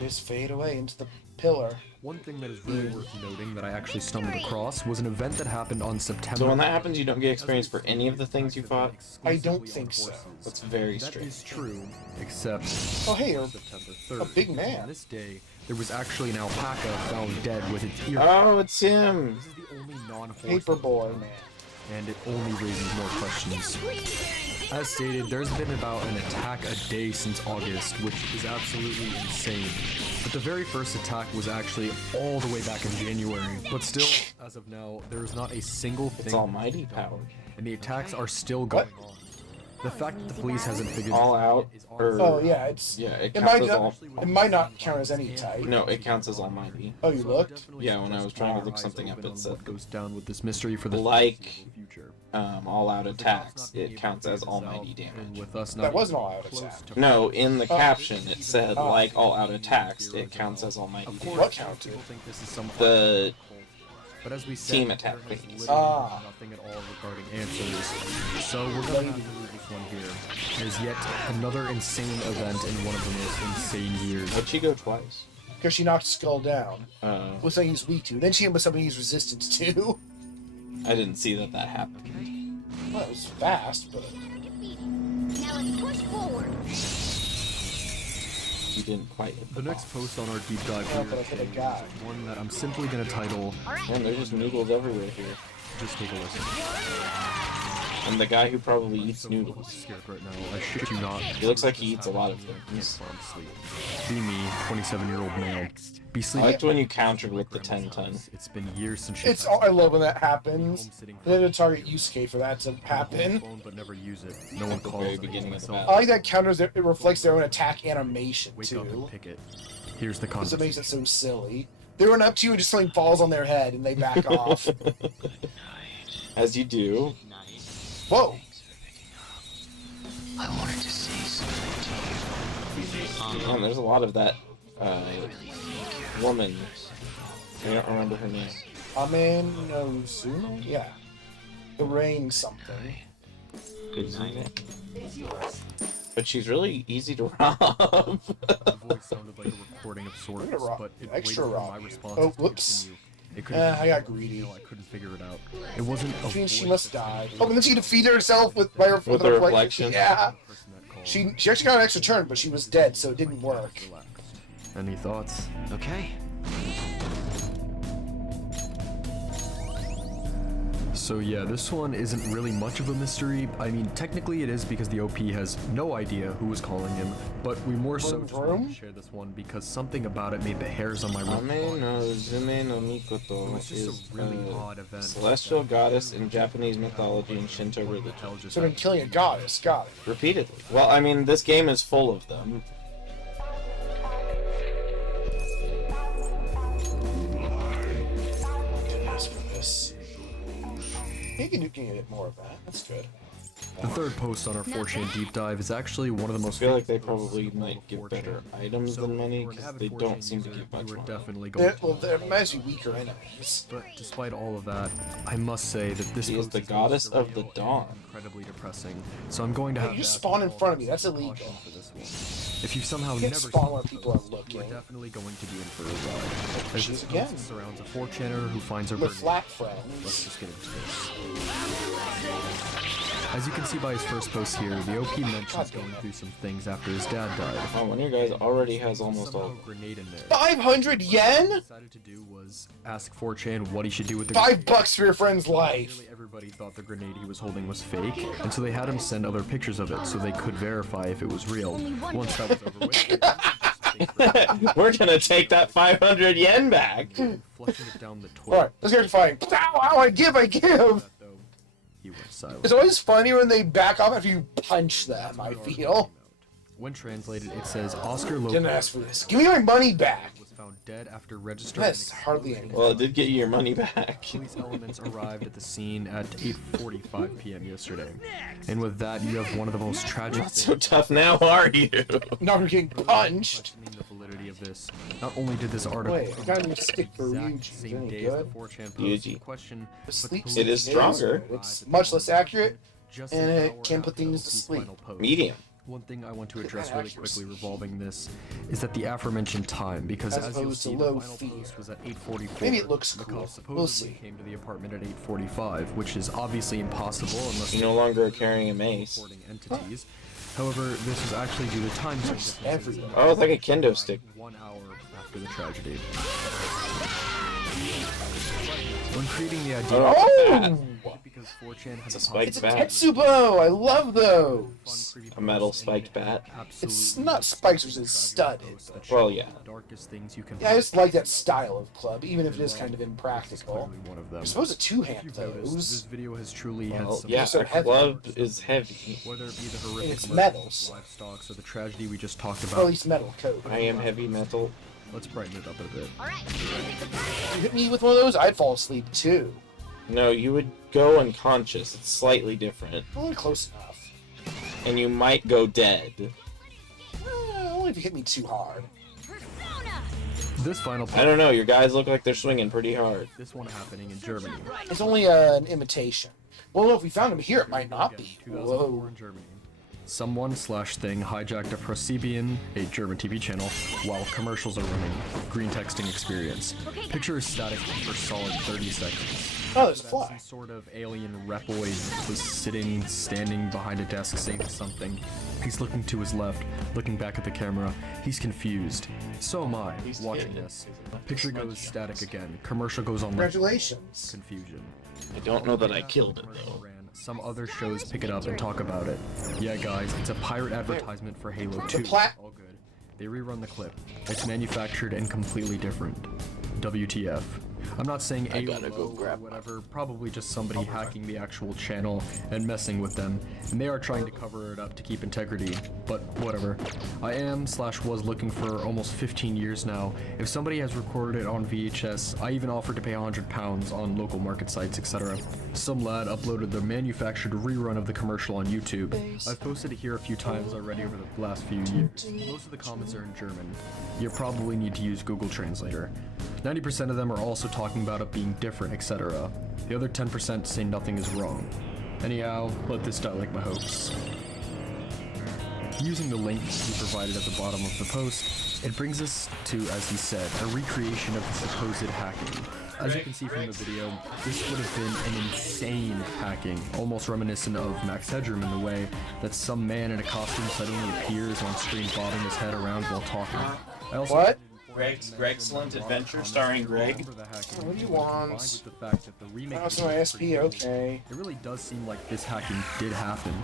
Just fade away into the pillar. One thing that is really worth noting that I actually stumbled across was an event that happened on September. So when that happens, you don't get experience for any of the things you fought? I don't think so. That's very That strange. is true, except Oh, hey, you're September 3rd. a big man. On this day, there was actually an alpaca found dead with its ear. Oh, it's him! This is the only non-horse Paperboy, man. and it only raises more questions. As stated, there's been about an attack a day since August, which is absolutely insane. But the very first attack was actually all the way back in January. But still, as of now, there is not a single thing. It's almighty power. And the attacks are still going on. The fact that the police hasn't figured All this out, is or- Oh, yeah, it's. Yeah, it It counts might as not. all. It might not count as any type. No, it counts as almighty. Oh, you looked? Yeah, when I was trying to look something up, it said what goes down with this mystery for the Like, future. all out attacks, it counts as almighty And damage. with us That not wasn't even all out close attack. to No, in the caption it said, like all out attacks, it counts as almighty Of damage. course, What counted? people think this is some The but as we said, team there attack has things. literally Ah. nothing at all regarding answers. So we're gonna have to leave this one here. There's yet another insane event in one of the most insane years. How'd she go twice? Because she knocked Skull down with something he's weak to. Then she hit him with something he's resistant to. I didn't see that happened. Well, it was fast, but. Now let's push forward. You didn't quite hit The next post on our deep dive Oh, here but I hit a guy. is one that I'm simply gonna title Man, there's just noodles everywhere here. Just Take a Listen. And the guy who probably I'm eats so noodles. scared right now. I shit you not. He looks like he eats a lot of I can't things. fall asleep. Be me, 27-year-old male. Be I sleeping. liked when you countered with the 10-ton. It's been years since she It's. passed I away. love when that happens. Homesteading They had to target Yusuke for that to phone, happen. but never use it. No one At the calls very it. beginning of the Myself. I like that counters. It reflects their own attack animation Wake up too. and pick it. Here's the Because it makes conversation. it so silly. They run up to you and just something falls on their head and they back off. As you do. Whoa. I wanted to say something to you. There's a lot of that woman. I don't remember her name. Amenozuma? Yeah. The rain something. But she's really easy to rob. The voice sounded like a recording of sorts, I'm gonna rob- but it extra waited for rob my you. response Oh, to whoops. continue. It could I got greedy. I couldn't figure it out. It wasn't a Which means she voice must that die. sounded Oh, and then she defeated herself with by her With the reflection. Yeah. like the person that called. She actually got an extra turn, but she was dead, so it didn't work. Relaxed. Any thoughts? Okay. So yeah, this one isn't really much of a mystery. I mean, technically it is because the OP has no idea who was calling him, but we more so just wanted to share this one because something about it made the hairs on my roof Ame stand. no Zume no Mikoto It was just is a really a odd event. celestial goddess in Japanese mythology and Shinto religion. Hell just So then killing a goddess, got it. Repeatedly. Well, I mean, this game is full of them. Goodness for this. You can get more of that. That's good. The third post on our 4chan deep dive is actually one of the I most. feel like they famous posts probably in all might of give 4chan. better items So than money for an because avid they 4chan don't seem to user, give much we were money. definitely going. They're mostly weaker enemies. But despite all of that, I must say that this She is post the goddess of the surreal and dawn. incredibly depressing. So I'm going to Hey, have you just to ask spawn in all front of me. for That's caution illegal. for this one. If you somehow You never can't spawn seen where this people are post, looking. You're definitely going to be in for a ride. As She's this again. post surrounds a 4chaner who finds her With burden. flat Let's friends. just get into this. As you can see by his first post here, the OP mentions going through some things after his dad died. Oh, one of you guys already has almost Somehow all. a grenade in there. 500 yen? What he decided to do was ask 4chan what he should do with the $5 for your friend's life. Nearly everybody thought the grenade he was holding was fake, and so they had him send other pictures of it so they could verify if it was real. Once that was over with, We're gonna take that 500 yen back. flushing it down the toilet. Alright, let's get to fighting. Ow, ow, I give. Though, he went silent. It's always funny when they back off after you punch them, I feel. When translated, it says Oscar Didn't Lopez ask for this. Give me my money back. was found dead after registering. That's an hardly explosion. any. Well, it did get you your money back. Police elements arrived at the scene at 8:45 p.m. yesterday. And with that, you have one of the most tragic Not so tough now, are you? Now you're getting punched. questioning the validity of this. Not only did this article Wait, I got a new stick for exact Ryuji. Is same any day as the good? 4chan post Yuji. in question, The but sleep police It is stick stronger. It's much less accurate. just and an it hour can put after things to OP's sleep. final post. Medium. One thing I want to address really quickly revolving this is that the aforementioned time, because As as you'll opposed to see, low the final fear. post was at 8:44. Maybe it looks McCall cool. supposedly We'll see. came to the apartment at 8:45, which is obviously impossible unless You no longer are carrying a mace. reporting entities. However, this was actually due to time zone differences. everywhere. Oh, it's like a kendo stick. 1 hour after the tragedy. When creating the idea, Oh! because 4chan has It's a spiked It's a bat. Tetsubo! I love those! A metal spiked bat. It's not spikes, it's studded. Well, yeah. Darkest things you can Yeah, I just like that style of club, even if it is kind of impractical. clearly one of them. You're supposed to If two-hand you've noticed, this those. video has truly had Well, some yeah, so a heavy. club is heavy. whether it be the horrific it's murder metals. of livestock or the tragedy we just talked Or at about. least metal coat. I am heavy metal. Let's brighten it up a bit. Alright, If you hit me with one of those, I'd fall asleep too. No, you would go unconscious. It's slightly different. Only close enough. And you might go dead. Only if you hit me too hard. Persona! This final I part, don't know, your guys look like they're swinging pretty hard. this one happening in Germany. It's only an imitation. Well, no, if we found him here, it might not be. 2004 Whoa. in Germany. Someone/thing hijacked a ProSieben, a German TV channel, while commercials are running. Green texting experience. Picture is static for solid 30 seconds. Oh, there's a Some fly. sort of alien repoid was standing behind a desk saying something. He's looking to his left, looking back at the camera. He's confused. So am I, watching this. Picture goes static again. Commercial goes on like Congratulations. confusion. I don't know that I killed it, though. Some other shows pick it up and talk about it. Yeah, guys, it's a pirate advertisement for Halo 2. All good. They rerun the clip. It's manufactured and completely different. WTF. I'm not saying I gotta go AOLO or grab whatever, probably just somebody hacking the actual channel and messing with them, and they are trying to cover it up to keep integrity, but whatever. I was looking for almost 15 years now. If somebody has recorded it on VHS, I even offered to pay £100 on local market sites, etc. Some lad uploaded the manufactured rerun of the commercial on YouTube. I've posted it here a few times already over the last few years. Most of the comments are in German. You probably need to use Google Translator. 90% of them are also talking about it being different, etc. The other 10% say nothing is wrong. Anyhow, let this die like my hopes. Using the link he provided at the bottom of the post, it brings us to, as he said, a recreation of the supposed hacking. As you can see from the video, this would have been an insane hacking, almost reminiscent of Max Headroom in the way that some man in a costume suddenly appears on screen bobbing his head around while talking. I also What? Greg's Excellent Adventure starring Greg. What do you want? With the fact that the remake That's my SP, okay. it really does seem like this hacking did happen.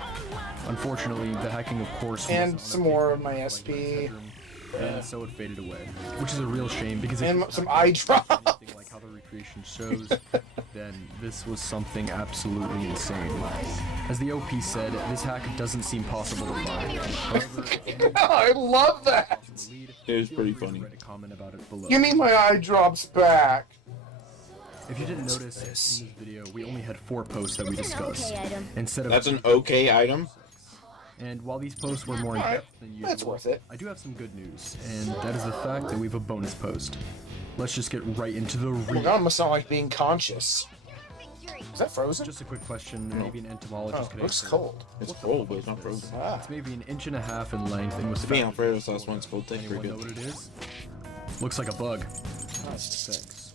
Unfortunately, the hacking, of course, And was some more of my SP. and so it faded away, which is a real shame because if And it some was eye drops. anything like how the recreation shows, then this was something absolutely insane. As the OP said, this hack doesn't seem possible to find. However, I love that. It was pretty funny. Reddit comment about it below. Give me my eye drops back. If you didn't notice, in this video, we only had 4 posts that we That's an discussed, okay item. instead of That's an okay item. And while these posts were more in depth than usual, That's worth it. I do have some good news, and that is the fact that we have a bonus post. Let's just get right into the Well, God must not like being conscious. Is that frozen? Just a quick question, maybe an entomologist Oh, could it looks answer. cold. It's cold, but it's not frozen. Ah. It's maybe an inch and a half in length and was To be found. Alfredo sauce once cold tastes Anyone pretty know good. what it is? Looks like a bug. Thanks.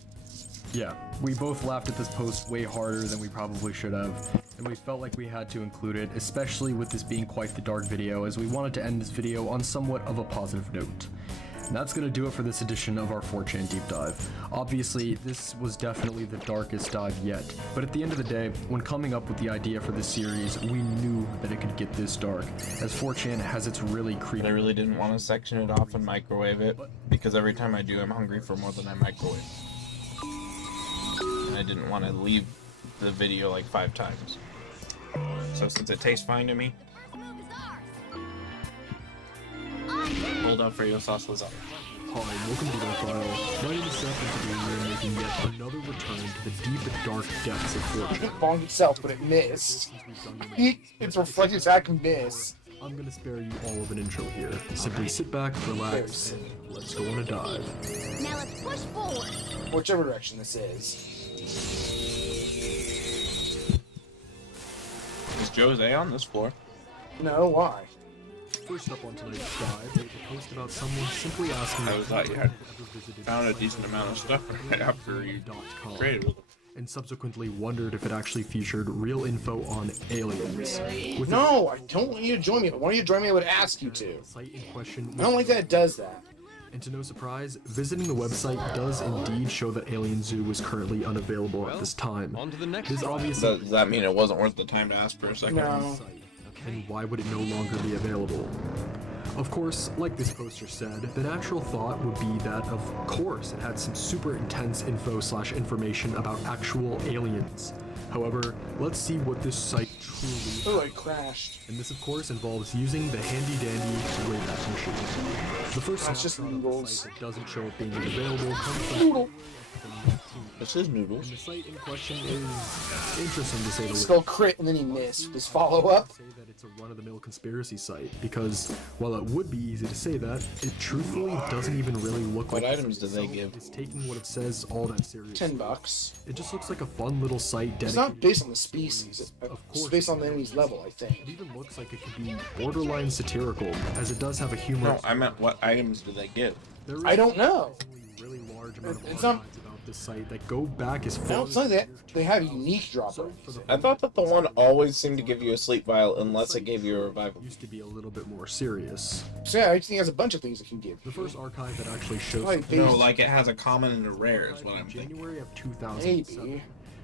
Yeah, we both laughed at this post way harder than we probably should have, and we felt like we had to include it, especially with this being quite the dark video, as we wanted to end this video on somewhat of a positive note. And that's gonna do it for this edition of our 4chan Deep Dive. Obviously, this was definitely the darkest dive yet, but at the end of the day, when coming up with the idea for this series, we knew that it could get this dark, as 4chan has its really But I creepy. really didn't want to section it off and microwave it, because every time I do, I'm hungry for more than I microwave. And I didn't want to leave the video like 5 times. So since it tastes fine to me, cold Alfredo sauce lasagna. Hi, welcome to my file. My name is Seth, and today we are making yet another return to the deep, dark depths of 4chan. It bonked itself, but it missed. Its reflective attack miss. I'm gonna spare you all of an intro here. Simply sit back, relax, and let's go on a dive. Now let's push forward. Whichever direction this is. Is Jose on this floor? No, why? First up on tonight's dive, there's a post about someone simply asking I was like, you had found a decent amount of stuff after you traded with them. and subsequently wondered if it actually featured real info on aliens. With No, I don't want you to join me. If I wanted you to join me, I would ask you to. the site in question, I don't like that it does that. and to no surprise, visiting the website does indeed show that Alien Zoo is currently unavailable at this time. On to the next This one. obviously Does that mean it wasn't worth the time to ask for a second? No. and why would it no longer be available? Of course, like this poster said, the natural thought would be that of course it had some super intense info/information about actual aliens. However, let's see what this site truly Oh, I crashed. and this of course involves using the handy-dandy Wayback Machine. The first That's just snapshot of the noodles. site that doesn't show it being available comes from Noodle. This is noodles. and the site in question is interesting to say the least. Skull crit and then he missed. His follow up. Say that it's a run-of-the-mill conspiracy site because while it would be easy to say that, it truthfully doesn't even really look What like items do they give? it's taking what it says all that seriously. $10. It just looks like a fun little site It's dedicated. not based on the species. It's course. based on the enemy's level, I think. It even looks like it could be borderline satirical, as it does have a humor. No, I meant what items do they give? There is I don't know. a really large amount of It's not- archives about this site that go back as I far don't as think that they have unique drop so rates. for the I thought that the one always seemed to give you a sleep vial unless it gave you a revival. used to be a little bit more serious. So yeah, I think it has a bunch of things it can give. The first archive that actually shows Like, No, based- like it has a common and a rare is what I'm thinking. January of 2007. Maybe.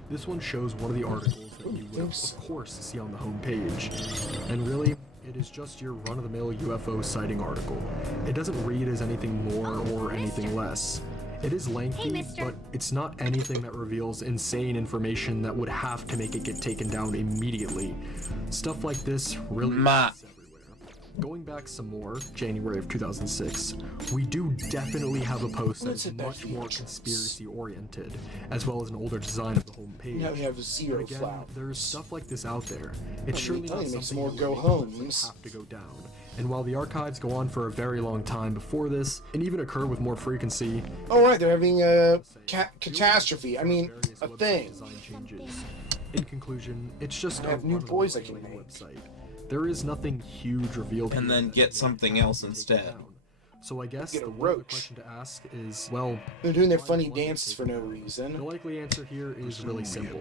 This one shows one of the articles that you would, Oops. of course, see on the homepage. And really, it is just your run-of-the-mill UFO sighting article. It doesn't read as anything more or anything less. It is lengthy, Hey, mister. but it's not anything that reveals insane information that would have to make it get taken down immediately. Stuff like this really Ma. is everywhere. Going back some more, January of 2006, we do definitely have a post that is much more conspiracy oriented, as well as an older design of the homepage. Now we have zero Again, flowers. there's stuff like this out there. It's surely I not think it makes something more that go would make websites homes. have to go down. And while the archives go on for a very long time before this, and even occur with more frequency, Oh, right, they're having a catastrophe. I mean, various a website thing. design changes. In conclusion, it's just I have a new run-of-the-mill boys I can alien make. website. There is nothing huge revealed And here then that get will something have else to take it instead. down. So I guess Get a the one roach. question to ask is, well, They're doing their why funny was it dances for taken no down? reason. The likely answer here is really simple.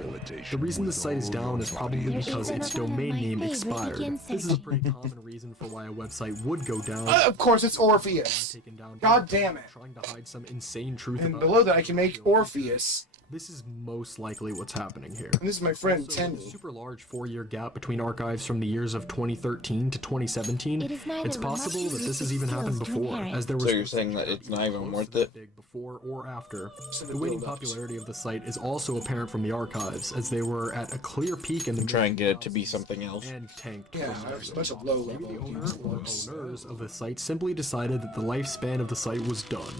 The reason the site is down is probably because its domain name expired. This is a pretty common reason for why a website would go down. Of course, it's Orpheus. Taken down God damn it. Trying to hide some insane truth And about below it. that, I can make Orpheus. This is most likely what's happening here. And this is my friend Also, with a Tenny. super large 4-year gap between archives from the years of 2013 to 2017, It is neither it's possible that this has remarkable even happened skills to before, inherit. as there was So you're saying that it's not even worth it? big before or after. So The waning build-ups. popularity of the site is also apparent from the archives, as they were at a clear peak in the Try and get it to be mid-2000s something else. and tanked Yeah, from there's a there. bunch of low Maybe the level owner or people. owners of the site simply decided that the lifespan of the site was done.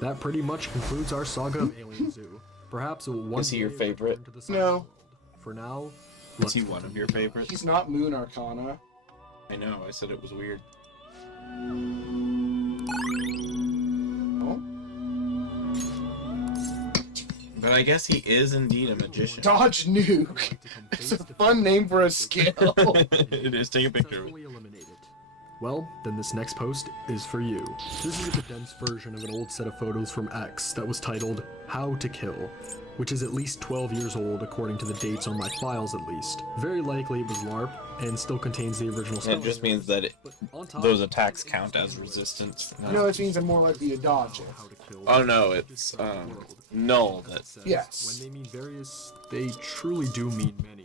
That pretty much concludes our saga of Alien Zoo. Perhaps one Is he your day favorite? return to the site No. world. For now, Is let's he one of your favorites? He's not Moon Arcana. I know, I said it was weird. Oh. But I guess he is indeed a magician. Dodge Nuke. It's a fun name for a skill. It is, take a picture of it. successfully eliminated. Well, then this next post is for you. This is a condensed version of an old set of photos from X that was titled How to Kill, which is at least 12 years old according to the dates on my files at least. Very likely it was LARP and still contains the original That just means that it, but on top those of it, attacks it's count as just resistance. You know, it means I'm more likely to dodge it. How to Kill. Oh no, it's null. That Says, Yes. When they mean various, they truly do mean many.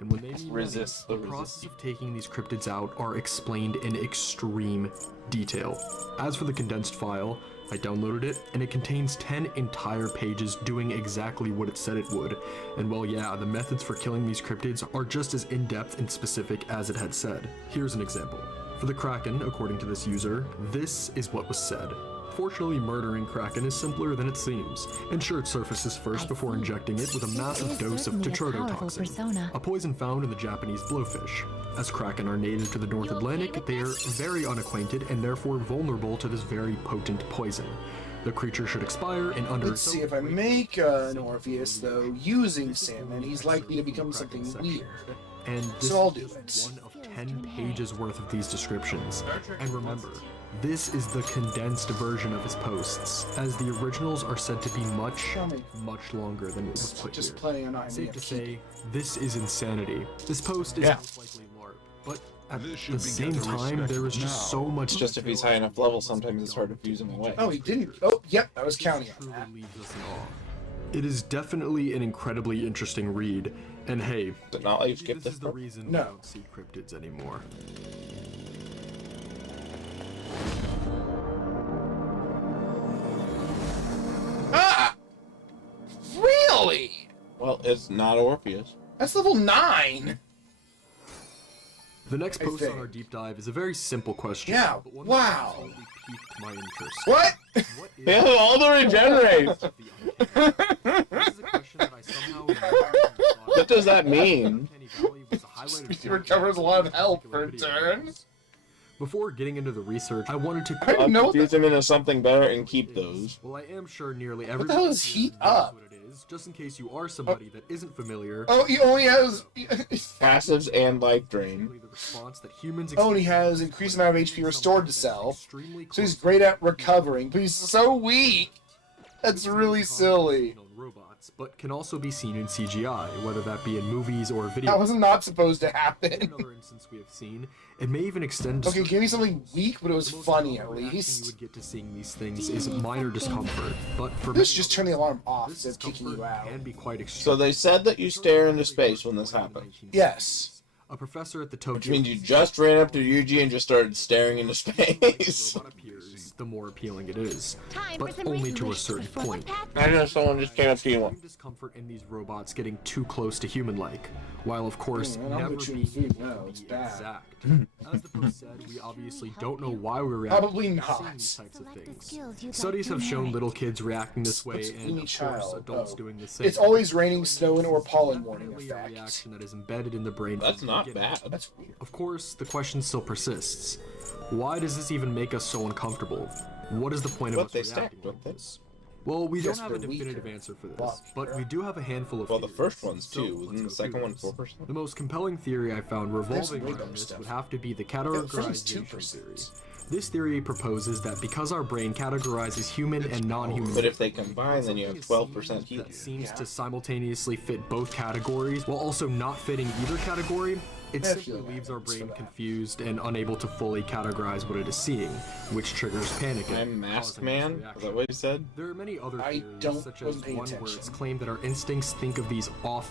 And when they mean Resist many, the the process of taking these cryptids out are explained in extreme detail. As for the condensed file, I downloaded it, and it contains 10 entire pages doing exactly what it said it would. And well, yeah, the methods for killing these cryptids are just as in-depth and specific as it had said. Here's an example. For the Kraken, according to this user, this is what was said. Fortunately, murdering Kraken is simpler than it seems. Ensure it surfaces first before injecting it with a massive dose of tetrodotoxin, a poison found in the Japanese blowfish. As Kraken are native to the North Atlantic, they are very unacquainted and therefore vulnerable to this very potent poison. The creature should expire in under... Let's see, if I make an Orpheus, though, using salmon, he's likely to become something weird. And this So I'll do is it. one of 10 pages worth of these descriptions. And remember, this is the condensed version of his posts, as the originals are said to be much, much longer than what was put Just here. planning on not Safe ending to up keeping. say, this is insanity. This post is Yeah. most likely LARP, but at the same time, there is just so much. It's just if he's high enough level, sometimes it's hard to fuse him away. Oh, he didn't. Oh, yep, I was counting on Truly that. leaves us in awe. It is definitely an incredibly interesting read, and hey, Is it not like you maybe skipped this this is the part? reason No. we don't see cryptids anymore. Ah! Really? Well, it's not Orpheus. That's level 9. The next I post on think. our deep dive is a very simple question. Yeah, but one wow. that absolutely piqued my interest. What? What is Yeah, all the regenerates! the uncanny? This is a question that I somehow never even thought What does that of. mean? Uncanny Valley was a highlighted He point recovers a lot of in health particular for video turns. games. Before getting into the research, I wanted to. I didn't know what Fuse the... him into something better and keep those. Well, I am sure nearly the everybody hell is here heat knows up? what it is, just in case you are somebody that isn't familiar. Oh, he only has... Passives and life drain. Basically the response that humans Oh, and he has experience increased amount of when HP they restored to see something self. that's extremely So he's close great to at recovering, but he's so weak. That's really silly. robots, but can also be seen in CGI, whether that be in movies or video. That was not supposed to In happen. another instance we have seen, it may even extend to Okay, give me something weak, but it was the most funny common at reaction you least. would get to seeing these things is minor discomfort, but for This many just others, turn the alarm off this instead of kicking you discomfort out. can be quite extreme. So they said that you stare into space when this happens. Yes. A professor at the Which Tokyo means you just ran up to Yuji and just started staring into space. robot appears, the more appealing it is, Time for but some only to a research certain before point. Pat- Imagine if someone just came up to you and went, Discomfort in these robots getting too close to human-like, while of course Mm, I'm never with you being food able now, to it's be bad. exact. As the post said, we obviously don't know why we react Probably to not. seeing these types of Select the things. skills you'd like Studies to have shown inherit. little kids reacting this way, What's and any of course child? adults Oh. doing the same. It's always raining, snowing, or pollen warning Definitely a effect. reaction that is embedded in the brain. That's from the not beginning. bad. That's weird. Of course, the question still persists. Why does this even make us so uncomfortable? What is the point of What, us they reacting stacked, like don't they? this? Well, we Yes, don't have a they're definitive weaker. answer for this, Well, but we do have a handful of well, the theories. first one's So, two. let's Wasn't go the second through one this. 4%? The most compelling theory I found revolving Lego around this stuff. would have to be the Yeah, the first one's categorization 2%. theory. This theory proposes that because our brain categorizes human and non-human, But if they combine, then you have 12% healing. that seems to simultaneously fit both categories while also not fitting either category, it Yeah, simply healing leaves our items for brain that. confused and unable to fully categorize what it is seeing, which triggers panic. and I'm Masked causing this Man? Is reaction. that what you said? There are many other I theories, don't- such as wasn't paying one where attention. it's claimed that our instincts think of these off